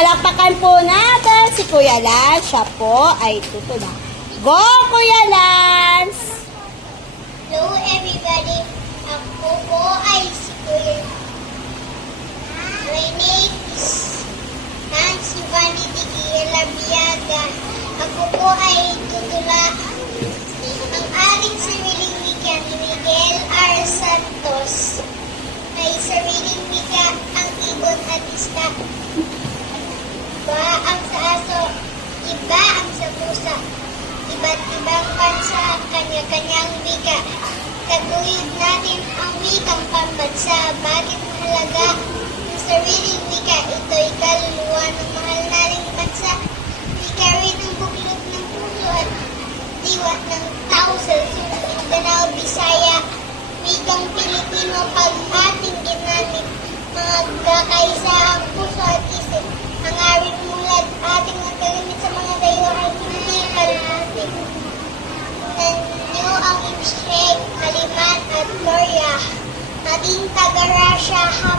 Palakpakan po natin si Kuya Lance. Siya po ay tutula. Go, Kuya Lance! Hello everybody, ako po ay si Kuya. My name is Nancy Vanity Labiaga. Ako po kanya-kanyang wika. Taguyod natin ang wikang pambansa. Bakit mahalaga ang sariling wika? Ito'y kaluluwa ng mahal nating bansa. Wika rin ang buklod ng puso at diwa ng tao sa Mindanao, Bisaya. 然后